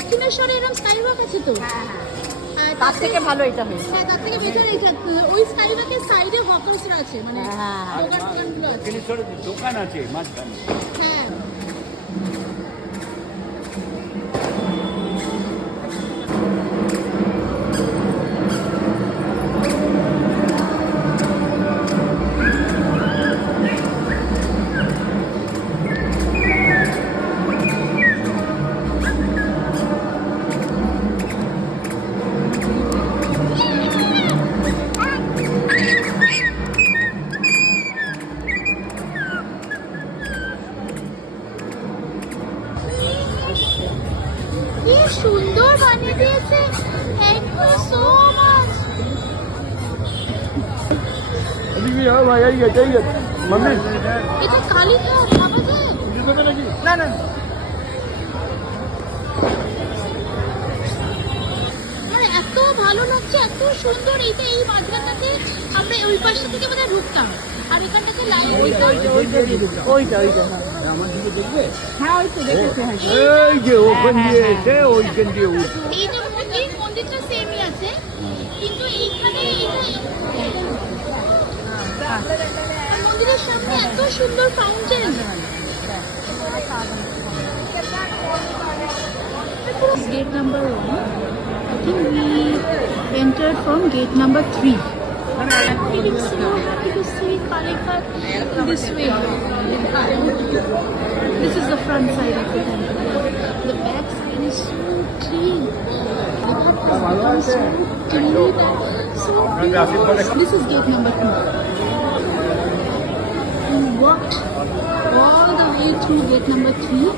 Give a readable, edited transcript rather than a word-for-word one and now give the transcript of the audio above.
দক্ষিণেশ্বরে এরকম স্কাইওয়াক আছে তো। আর তার থেকে ভালো এটা হয়েছে। হ্যাঁ, তার থেকে বেটার এইটা। ওই স্কাইওয়াকের সাইডে হকার্সরা আছে, মানে দোকানগুলো আছে। দক্ষিণেশ্বরে দোকান আছে মাঝখানে। হ্যাঁ, কি সুন্দর বানিয়ে দিয়েছে। Thank you so much. अभी भी हाँ भाई आइए जाइए मम्मी এটা কালীঘাট ভাবা যায়? না না মানে এত ভালো লাগছে, এত সুন্দর। এইটা এই মাঝখানটাতে আমরা ওই পাশটা থেকে বোধহয় ঢুকতাম, আর এখানটাতে লাইন দিতাম। ওইটা হ্যাঁ। আমার দিকে দেখবে হ্যাঁ ওই তো দেখেছি হ্যাঁ। এই যে ওখান দিয়ে এসে ওইখান দিয়ে উঠে এই যে এই মন্দিরটা সেমই আছে, কিন্তু এইখানে আর মন্দিরের সামনে এত সুন্দর fountain. Gate number 1. I think we entered from gate number 3. I'm feeling so happy to see Kalighat this way. This is the front side of the temple. The back side is so clean. Kalighat has become so clean and so beautiful. This is gate number 2. We walked all the way through gate number 3.